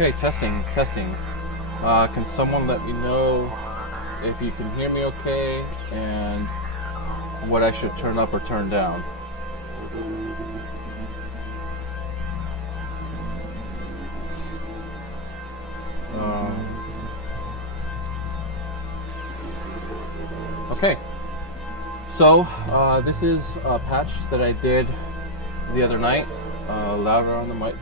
Okay, testing. Can someone let me know if you can hear me okay and what I should turn up or turn down? Okay, so this is a patch that I did the other night. Louder on the mic.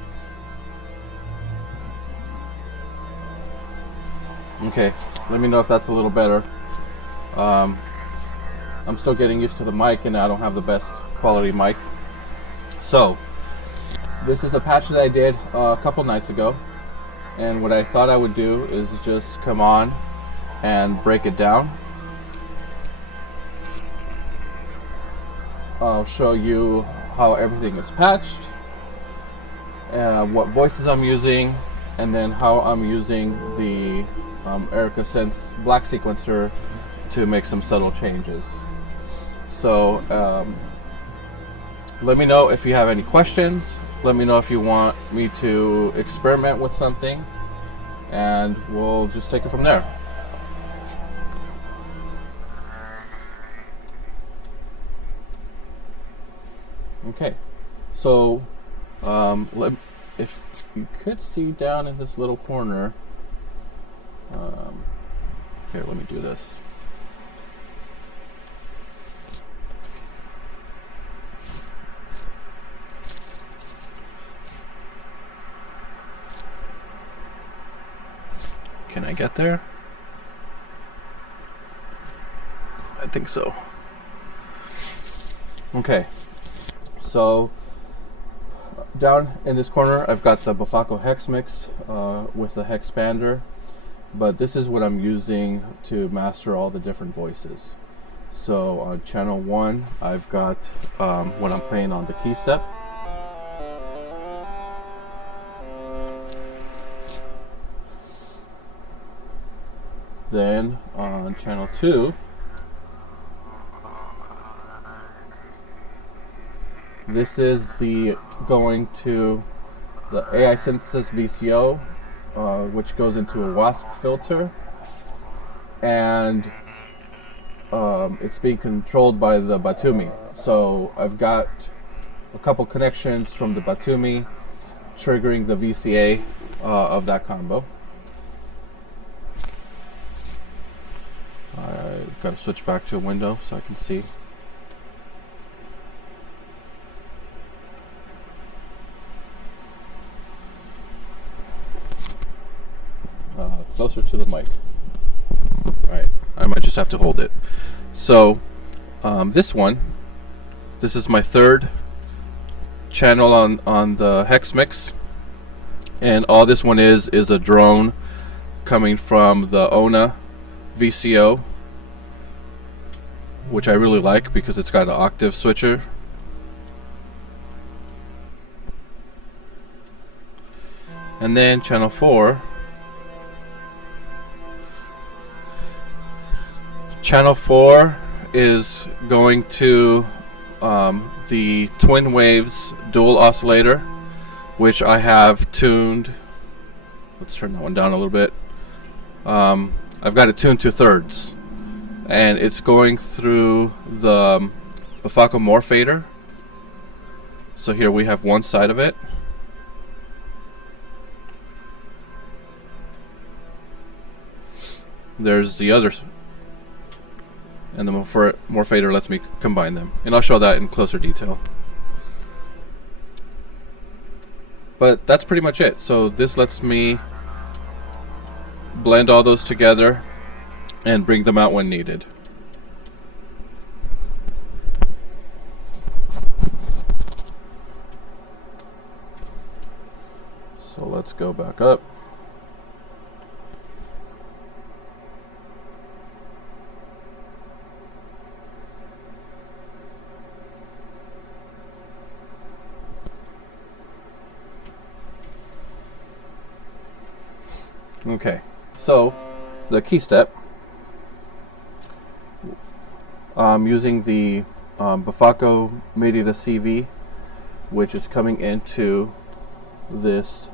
Okay, let me know if that's a little better. I'm still getting used to the mic and I don't have the best quality mic. So, this is a patch that I did a couple nights ago. And what I thought I would do is just come on and break it down. I'll show you how everything is patched, what voices I'm using, and then how I'm using the Erica Sense black sequencer to make some subtle changes. So let me know if you have any questions. Let me know if you want me to experiment with something, and we'll just take it from there. Okay, so if you could see down in this little corner, here, let me do this. Can I get there? I think so. Okay, so down in this corner I've got the BbartokK hex mix with the hex expander, but this is what I'm using to master all the different voices. So on channel 1 I've got when I'm playing on the key step. Then on channel 2, this is the going to the AI synthesis VCO, which goes into a WASP filter, and it's being controlled by the Batumi. So I've got a couple connections from the Batumi triggering the VCA of that combo. I've got to switch back to a window so I can see. Closer to the mic. Alright, I might just have to hold it. So, this is my third channel on the hex mix, and all this one is a drone coming from the ONA VCO, which I really like because it's got an octave switcher. And then channel 4. Channel 4 is going to the Twin Waves dual oscillator, which I have tuned. Let's turn that one down a little bit. I've got it tuned to thirds, and it's going through the BbartokK morphader. So here we have one side of it. There's the other, and the morphader lets me combine them, and I'll show that in closer detail. But that's pretty much it. So this lets me blend all those together and bring them out when needed. So let's go back up. Okay, so the key step, I'm using the BbartokK MIDI to CV, which is coming into this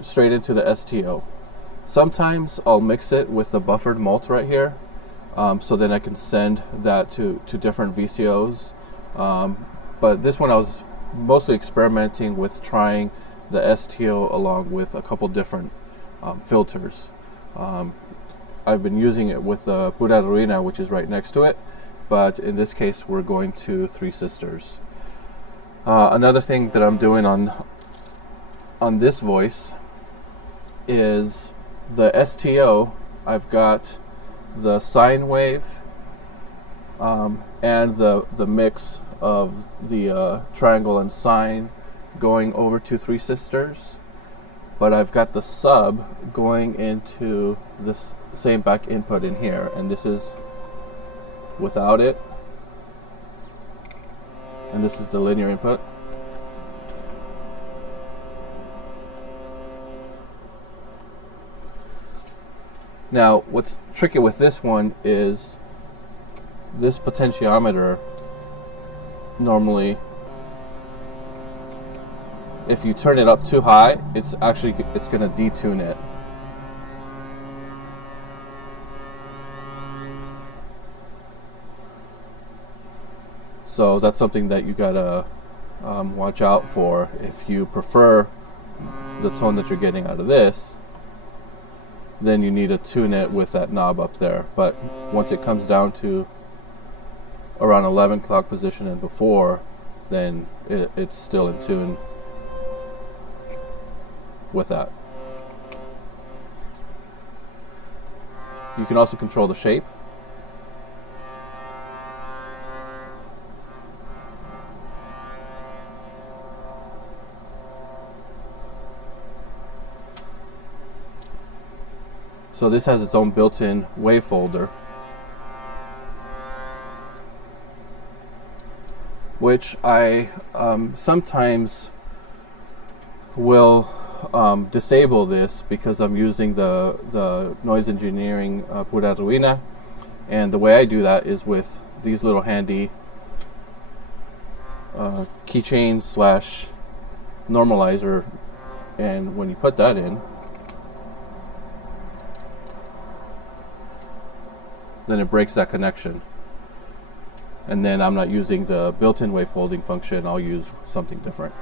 straight into the STO. Sometimes I'll mix it with the buffered mult right here, so then I can send that to different VCOs. But this one I was mostly experimenting with trying the STO along with a couple different filters. I've been using it with the Buddha, which is right next to it, but in this case we're going to Three Sisters. Another thing that I'm doing on this voice is the STO. I've got the sine wave and the mix of the triangle and sine going over to Three Sisters, but I've got the sub going into this same back input in here, and this is without it, and this is the linear input. Now, what's tricky with this one is this potentiometer normally, if you turn it up too high, it's going to detune it. So that's something that you gotta watch out for if you prefer the tone that you're getting out of this. Then you need to tune it with that knob up there. But once it comes down to around 11 o'clock position and before, then it's still in tune with that. You can also control the shape. So this has its own built-in wave folder, which I sometimes will disable this because I'm using the noise engineering Buddha, and the way I do that is with these little handy keychain / normalizer, and when you put that in, then it breaks that connection. And then I'm not using the built-in wave folding function, I'll use something different.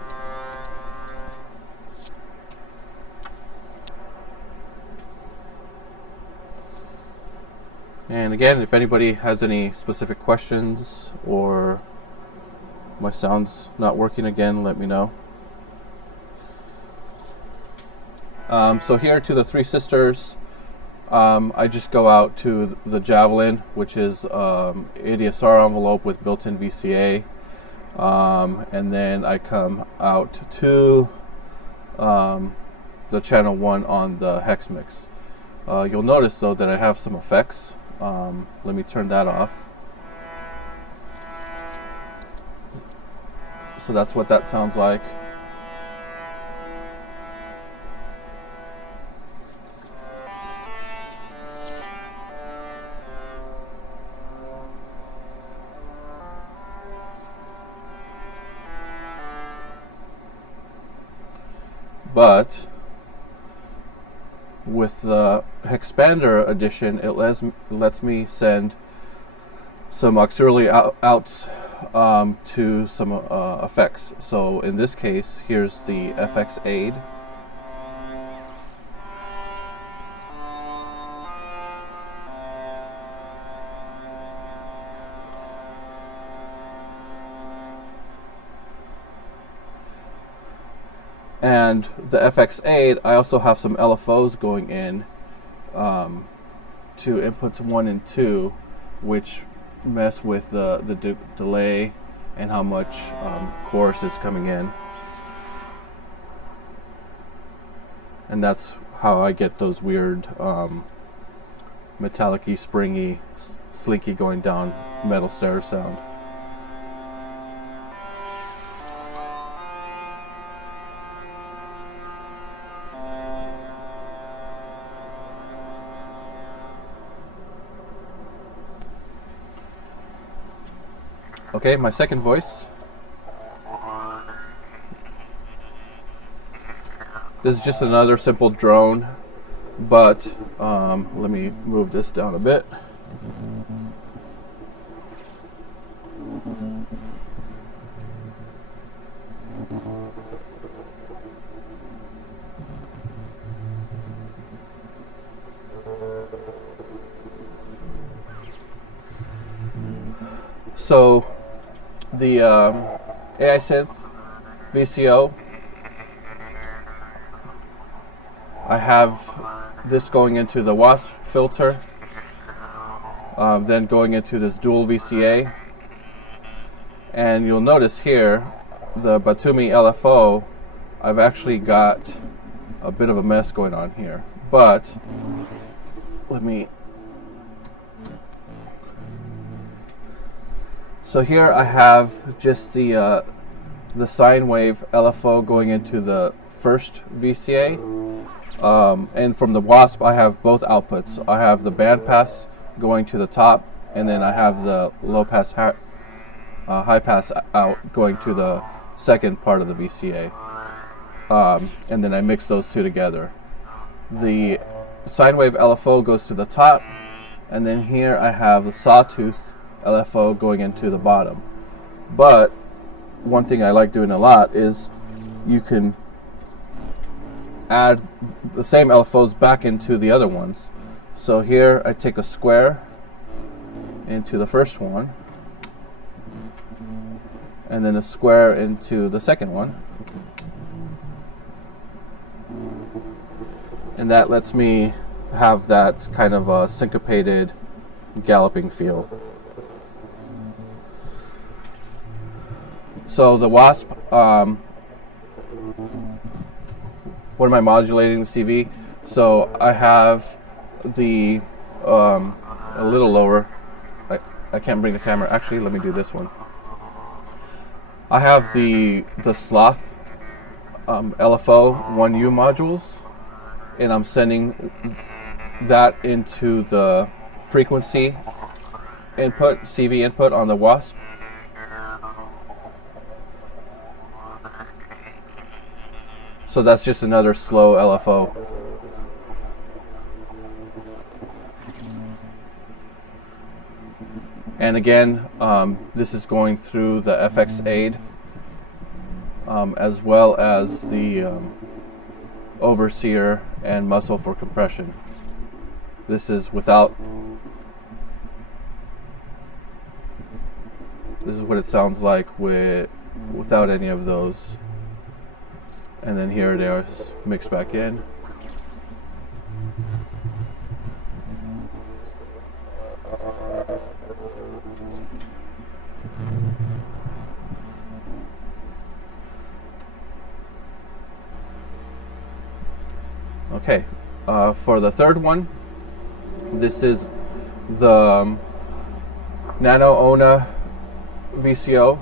And again, if anybody has any specific questions or my sound's not working again, let me know. So here to the Three Sisters, I just go out to the Javelin, which is ADSR envelope with built-in VCA, and then I come out to the channel 1 on the hex mix. You'll notice though that I have some effects. Let me turn that off. So that's what that sounds like. But with the Hexpander edition, it lets me send some auxiliary outs to some effects. So in this case, here's the FX aid. And the FX8, I also have some LFOs going in to inputs 1 and 2, which mess with the delay and how much chorus is coming in. And that's how I get those weird metallic-y, springy, slinky going down metal stair sound. Okay, my second voice. This is just another simple drone, but let me move this down a bit. So the AI Synth VCO, I have this going into the WASP filter, then going into this dual VCA, and you'll notice here the BbartokK LFO, I've actually got a bit of a mess going on here, but let me. So here I have just the sine wave LFO going into the first VCA, and from the WASP I have both outputs. I have the band pass going to the top, and then I have the low pass high pass out going to the second part of the VCA, and then I mix those two together. The sine wave LFO goes to the top, and then here I have the sawtooth LFO going into the bottom. But one thing I like doing a lot is you can add the same LFOs back into the other ones. So here I take a square into the first one, and then a square into the second one, and that lets me have that kind of a syncopated galloping feel. So the WASP, what am I modulating the CV? So I have the a little lower. I can't bring the camera. Actually, let me do this one. I have the sloth LFO 1U modules, and I'm sending that into the frequency input, CV input on the WASP. So that's just another slow LFO. And again, this is going through the FX aid, as well as the overseer and muscle for compression. This is without. This is what it sounds like without any of those. And then here it is mixed back in. Okay, for the third one, this is the Nano Ona VCO,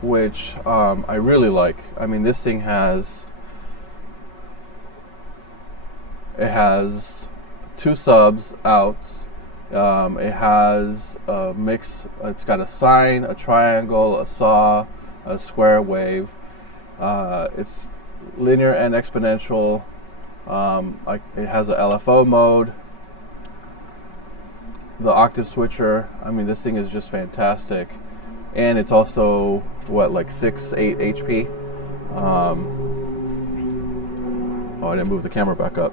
which I really like. I mean, this thing has two subs out. It has a mix. It's got a sine, a triangle, a saw, a square wave. It's linear and exponential. It has a LFO mode. The octave switcher. I mean, this thing is just fantastic, and it's also like 6-8 HP. Oh, I didn't move the camera back up.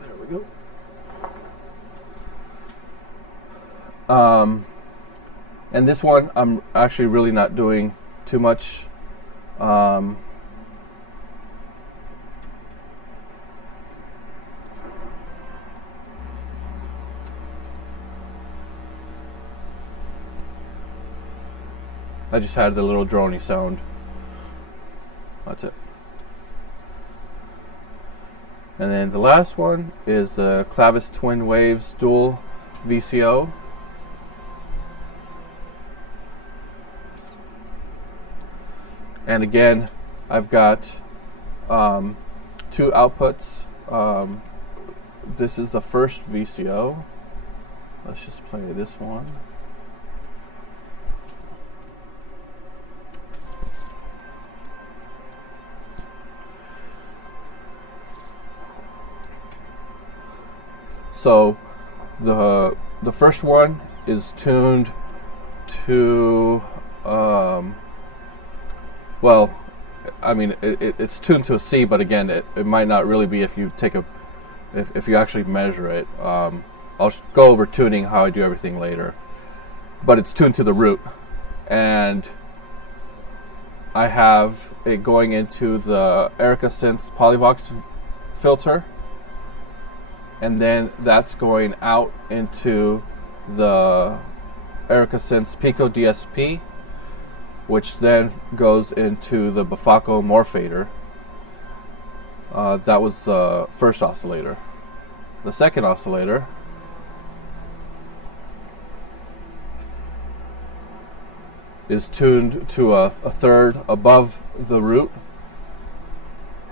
There we go. And this one, I'm actually really not doing too much. I just had the little droney sound. That's it. And then the last one is the Clavis Twin Waves Dual VCO. And again, I've got two outputs. This is the first VCO. Let's just play this one. So the first one is tuned to well, I mean it's tuned to a C, but again it might not really be if you if you actually measure it. I'll go over tuning, how I do everything later, but it's tuned to the root, and I have it going into the Erica Synths Polyvox filter, and then that's going out into the Erica Synths Pico DSP, which then goes into the BbartokK Morphator. That was the first oscillator. The second oscillator is tuned to a third above the root.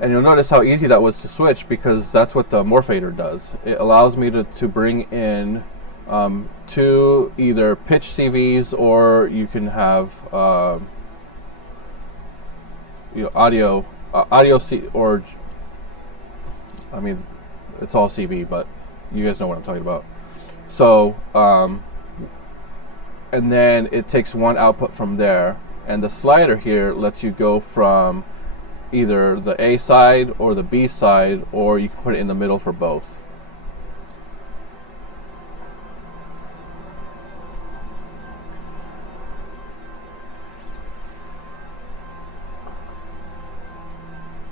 And you'll notice how easy that was to switch, because that's what the Morphator does. It allows me to bring in two either pitch CVs, or you can have audio C, or I mean it's all CV, but you guys know what I'm talking about. So and then it takes one output from there, and the slider here lets you go from either the A side or the B side, or you can put it in the middle for both.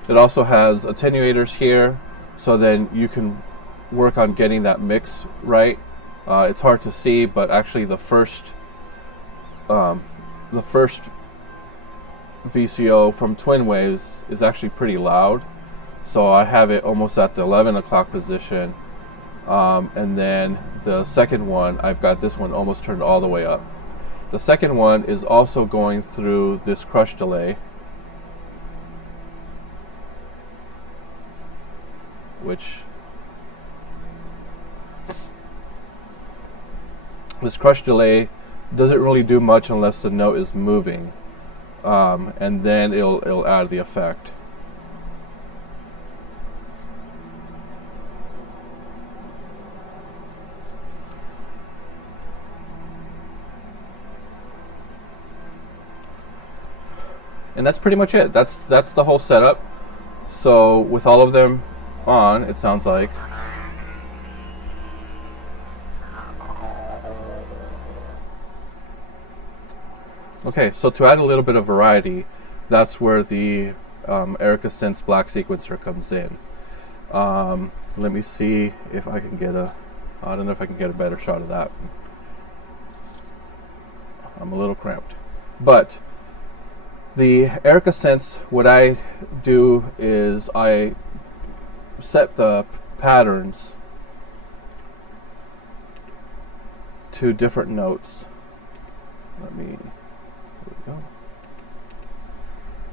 It also has attenuators here, so then you can work on getting that mix right. It's hard to see, but actually the first VCO from Twin Waves is actually pretty loud, so I have it almost at the 11 o'clock position, and then the second one, I've got this one almost turned all the way up. The second one is also going through this crush delay, which this crush delay doesn't really do much unless the note is moving, and then it'll add the effect. And that's pretty much it. That's the whole setup. So with all of them on, it sounds like. Okay, so to add a little bit of variety, that's where the Erica Synths Black Sequencer comes in. Let me see if I can get I don't know if I can get a better shot of that. I'm a little cramped. But the Erica Synths, what I do is I set the patterns to different notes. Here we go.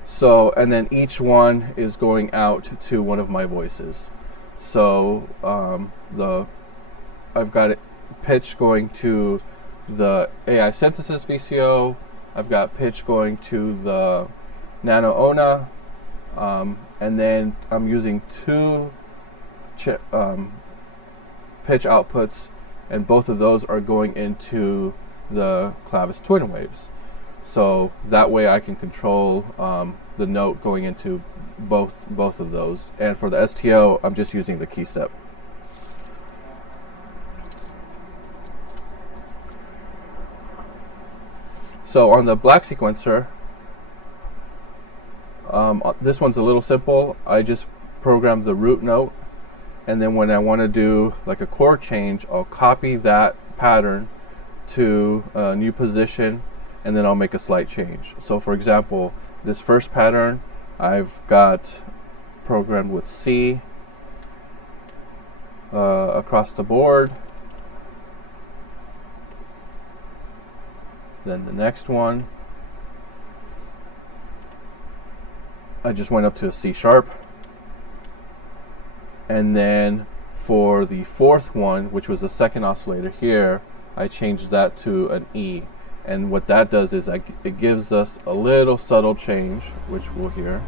So, and then each one is going out to one of my voices. So I've got it pitch going to the AI synthesis VCO. I've got pitch going to the Nano Ona, and then I'm using two pitch outputs, and both of those are going into the Clavis Twin Waves. So that way I can control the note going into both of those. And for the STO, I'm just using the key step. So on the Black Sequencer, this one's a little simple. I just program the root note, and then when I want to do like a chord change, I'll copy that pattern to a new position, and then I'll make a slight change. So for example, this first pattern I've got programmed with C across the board. Then the next one, I just went up to a C sharp. And then for the fourth one, which was the second oscillator here, I changed that to an E. And what that does is it gives us a little subtle change, which we'll hear.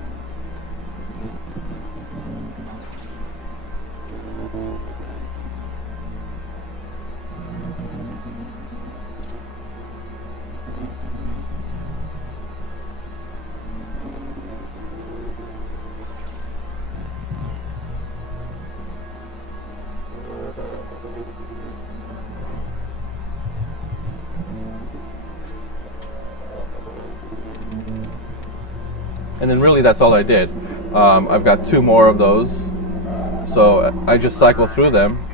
And then really that's all I did. I've got 2 more of those, so I just cycle through them.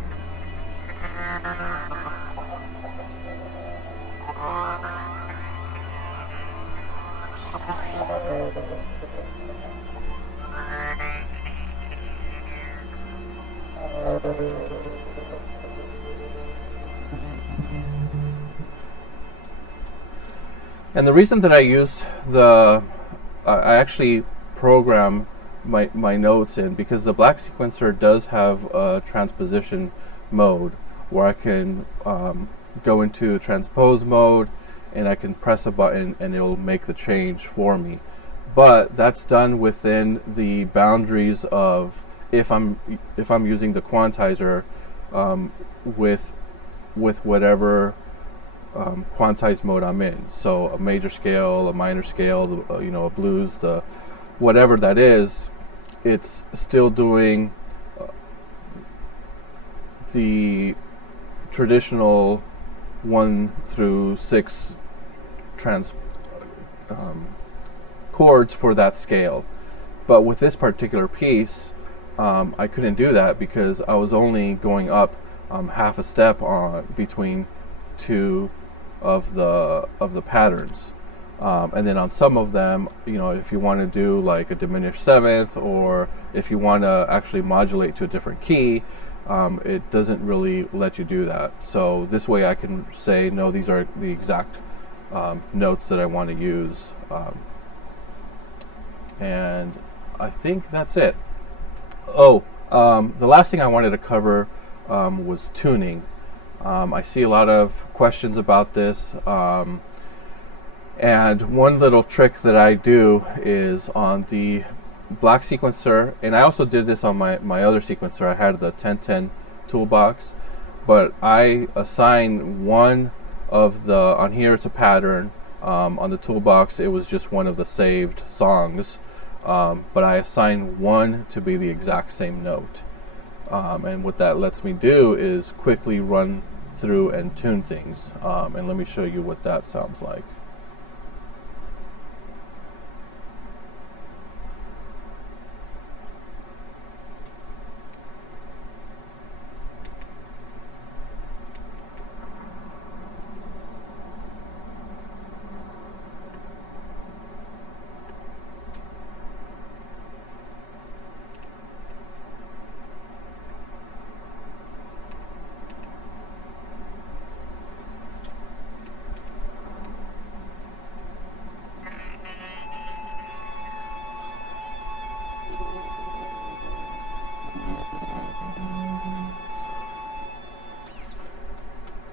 And the reason that I use I actually program my notes in, because the black sequencer does have a transposition mode where I can go into transpose mode, and I can press a button and it'll make the change for me. But that's done within the boundaries of if I'm using the quantizer with whatever quantized mode I'm in. So a major scale, a minor scale, a blues, the whatever that is, it's still doing the traditional 1 through 6 chords for that scale. But with this particular piece, I couldn't do that because I was only going up half a step between 2 of the patterns, and then on some of them, if you want to do like a diminished 7th, or if you want to actually modulate to a different key, it doesn't really let you do that. So this way I can say, no, these are the exact notes that I want to use, and I think that's it. The last thing I wanted to cover was tuning. I see a lot of questions about this, and one little trick that I do is on the black sequencer, and I also did this on my other sequencer. I had the 1010 toolbox, but I assign one of on here it's a pattern, on the toolbox it was just one of the saved songs, but I assign one to be the exact same note. And what that lets me do is quickly run through and tune things. And let me show you what that sounds like.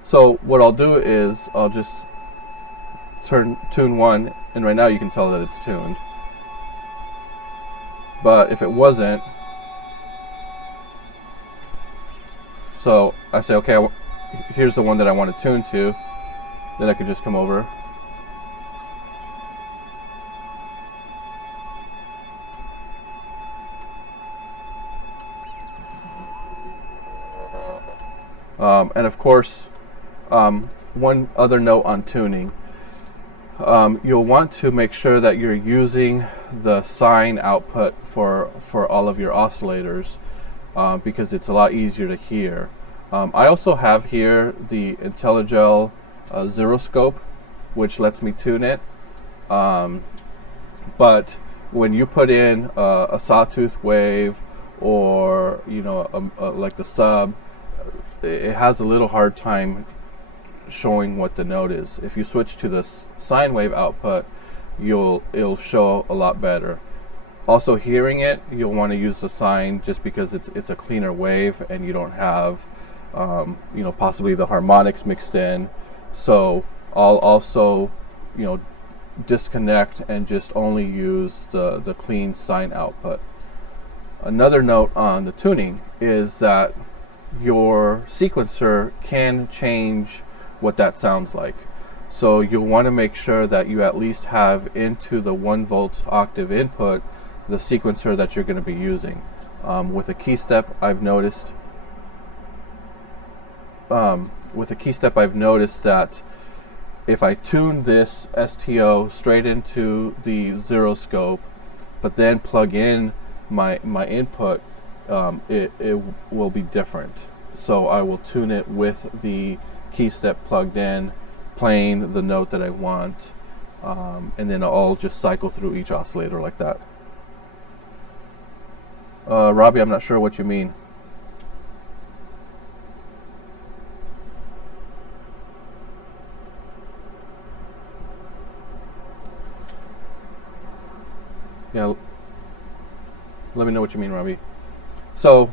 So what I'll do is I'll just tune 1, and right now you can tell that it's tuned. But if it wasn't, so I say, okay, here's the one that I want to tune to, then I could just come over. And of course, one other note on tuning, you'll want to make sure that you're using the sine output for all of your oscillators, because it's a lot easier to hear. I also have here the IntelliGel Zeroscope, which lets me tune it, but when you put in a sawtooth wave, or like the sub, it has a little hard time showing what the note is. If you switch to the sine wave output, it'll show a lot better. Also, hearing it, you'll want to use the sine just because it's a cleaner wave, and you don't have possibly the harmonics mixed in. So I'll also disconnect and just only use the clean sine output. Another note on the tuning is that your sequencer can change what that sounds like. So you'll want to make sure that you at least have into the 1 volt octave input the sequencer that you're going to be using. With a key step, I've noticed that if I tune this STO straight into the Zeroscope, but then plug in my input, it will be different. So I will tune it with the key step plugged in, playing the note that I want, and then I'll just cycle through each oscillator like that. Robbie, I'm not sure what you mean. Yeah, let me know what you mean, Robbie. So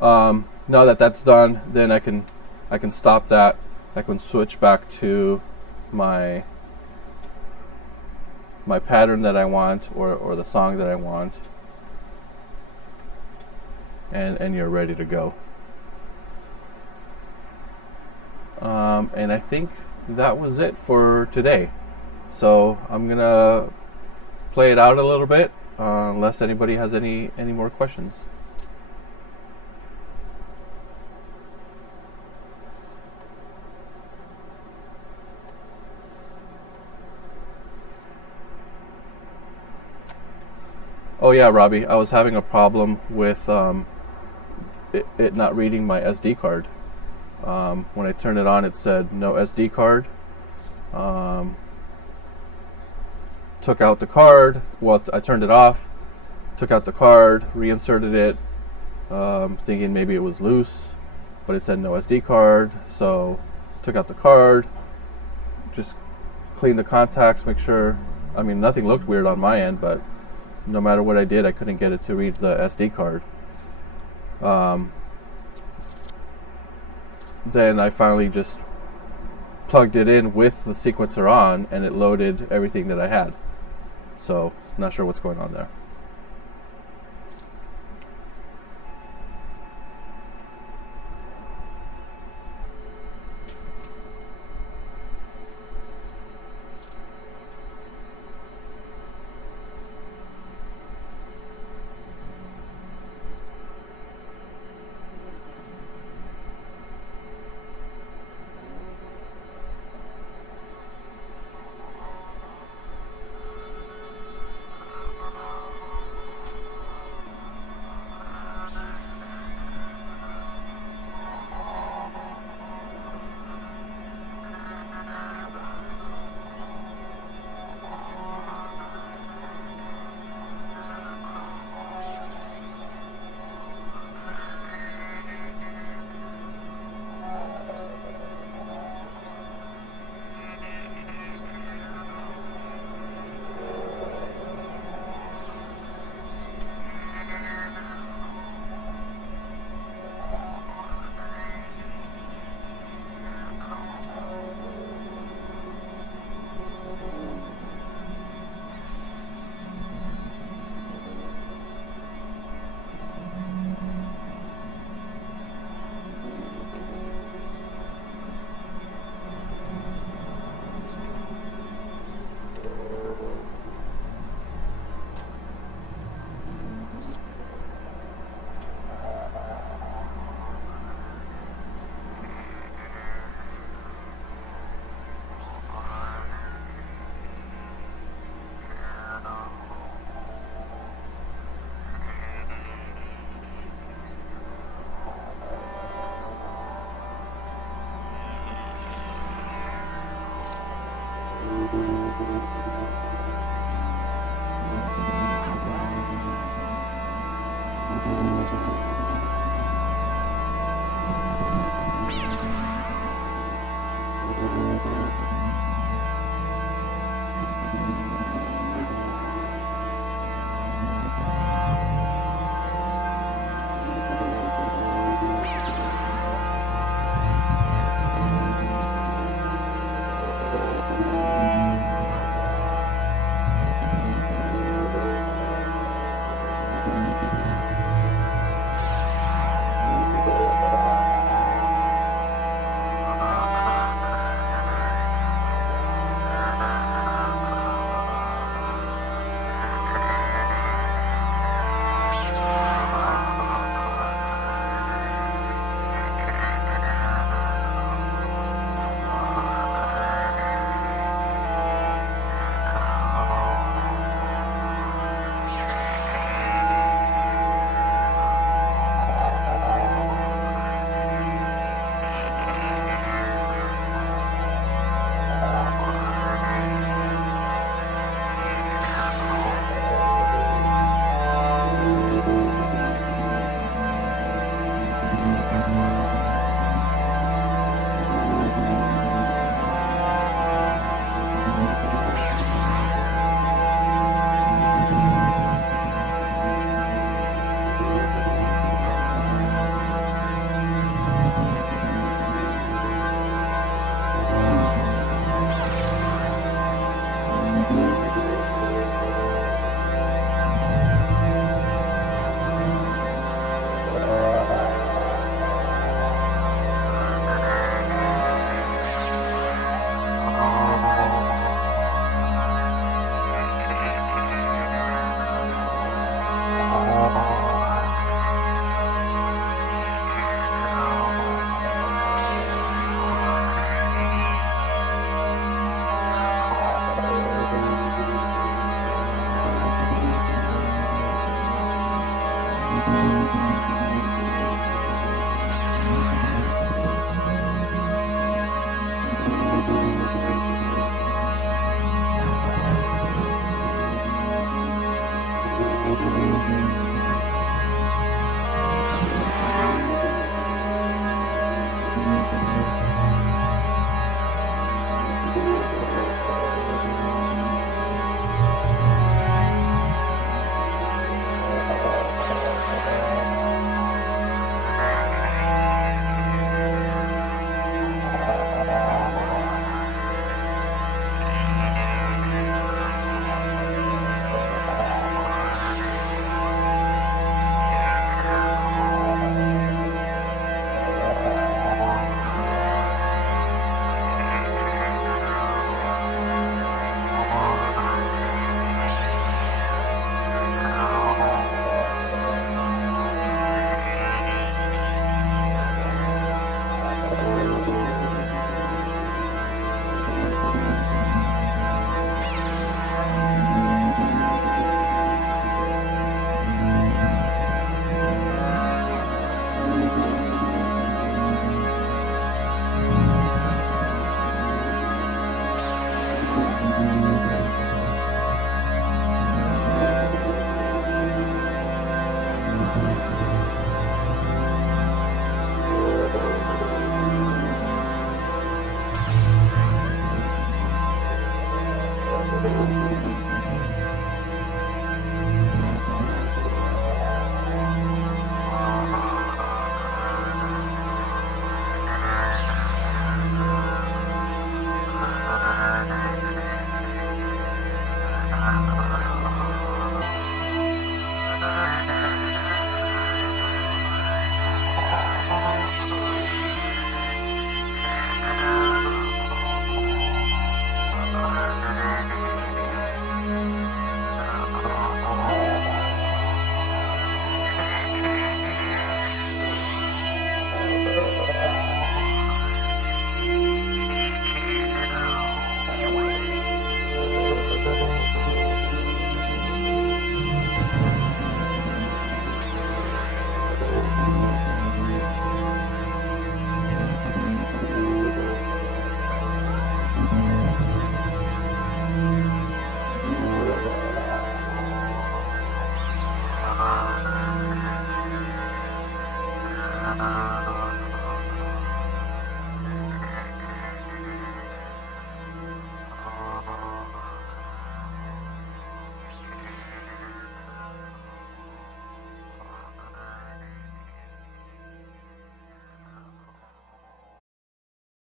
now that that's done, then I can stop that. I can switch back to my pattern that I want, or the song that I want, and you're ready to go. And I think that was it for today. So I'm gonna play it out a little bit, unless anybody has any more questions. Oh yeah, Robbie, I was having a problem with it not reading my SD card. When I turned it on, it said no SD card. Took out the card. Well, I turned it off, took out the card, reinserted it, thinking maybe it was loose, but it said no SD card. So took out the card, just cleaned the contacts, make sure, I mean, nothing looked weird on my end, but no matter what I did, I couldn't get it to read the SD card. Then I finally just plugged it in with the sequencer on, and it loaded everything that I had. So, not sure what's going on there.